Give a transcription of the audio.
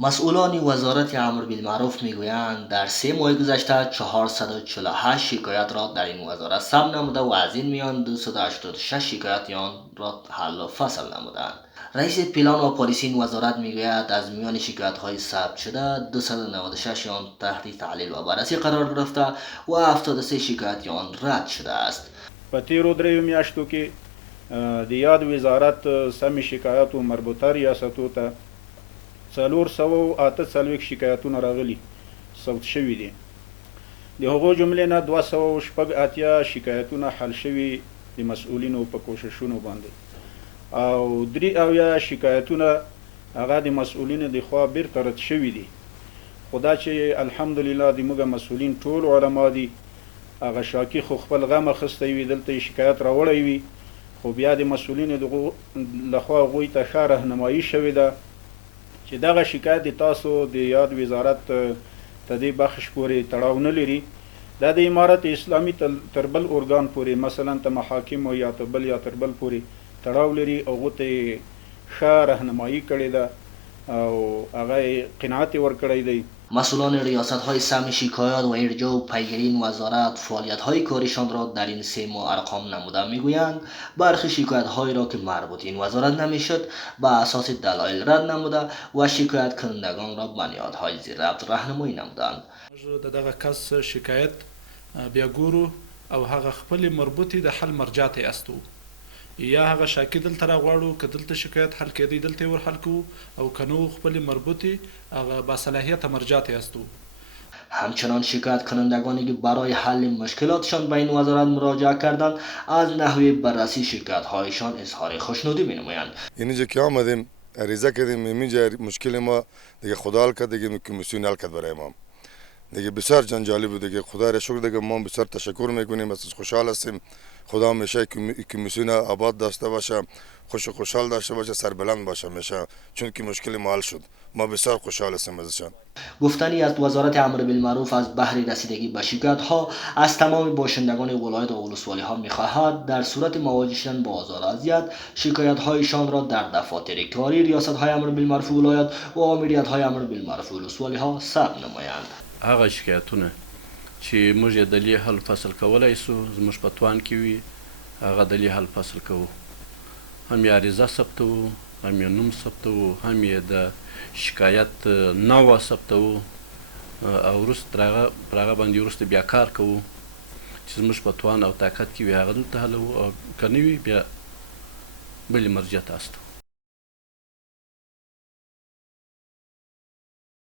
مسئولان وزارت امر بالمعروف میگویند در 3 ماه گذشته 448 شکایت را در این وزارت ثبت نموده و از این میان 286 شکایت آن را حل و فصل نمودند. رئیس پلان و پالیسی این وزارت میگوید از میان شکایت های ثبت شده 296 آن تحت تحلیل و بررسی قرار گرفته و 73 شکایت آن رد شده است. په تیرو دریو میاشتو کې د یاد وزارت سمې شکایاتو مربوطه ریاستو ته 448 شکایتونه راغلي ثبت شوي دي. د هغو جملې نه 286 شکایتونه حل شوي د مسؤلینو په کوششونو باندې او 83 شکایتونه هغه د مسؤلینو د خوا بیرته رد شوي دي. خو دا چې الحمدلله د موږ مسؤلین ټول علما دي هغه شاکي خو خپل غم اخیستی وي دلته یې شکایت راوړی وي خو بیا د مسؤلینو لخوا هغوی ته ښه رهنمایي شوې ده چې دغه شکایت د تاسو د یاد وزارت ته دې بخش پورې تړاو نه لري. دا د امارت اسلامي تر بل ارګان پورې مثلا ته محاکمو یا تر بل پورې تړاو لري. هغو ته یې ښه رهنمایي کړې ده او هغه قناعت یې ورکړی دی. مسئولان ریاست های سهم شکایات و ارجاع و پیگیری این وزارت فعالیت های کارشان را در این 3 ماه ارقام نموده میگویند برخی شکایت های را که مربوط این وزارت نمیشد به اساس دلایل رد نموده و شکایت کنندگان را به نهادهای زیر ربط راهنمایی نمودند. دغه کس شکایت بیا ګورو او هغه خپل مربوطې د حل مرجع ته استو یا هغه شاکي دلته راغواړو که دلته شکایت حل کېدی دلته یې ورحل کوو او که نو خپل مربوطې هغه باصلاحیته مرجع ته استو. همچنان شکایت کنندگانی که برای حل مشکلاتشان به این وزارت مراجعه کردند از نحوه بررسی شکایت هایشان اظهار خوشنودی می نمایند. اینجا که آمدیم عریضه کردیم اینجا مشکل ما دیگه خدا حل کرد دیگه کمیسیون حل کرد برای ما دیگه بسیار جنجالی بود دیگه خدا را شکر دیگه ما بسیار تشکر میکنیم از خوشحال هستیم. خدا همیشه کمیسیون آباد داشته باشه خوشحال داشته باشه سربلند باشه همیشه چون که مشکل ما حل شد ما بسیار خوشحال هستیم ازشان. گفتنی از وزارت امر بالمعروف از بهر رسیدگی به شکایت ها از تمام باشندگان ولایت و ولسوالی ها میخواهد در صورت مواجه شدن با آزار و اذیت شکایت هایشان را در دفاتر کاری ریاست های امر بالمعروف ولایت و آمریت های امر بالمعروف ولسوالی ها ثبت نمایند. هغه شکایتونه چې موږ یې دلې حل فصل کولی سو زموږ په توان کې وي هغه دلې حل فصل کوو. هم یې عریضه ثبتوو هم یې نوم ثبتوو هم یې د شکایت نوع ثبتوو او وروسته پر هغه باندې وروسته بیا کار کوو چې زموږ په توان او طاقت کې وي هغه دلته حلوو او که نه وي بیا بلې مرجع ته استو.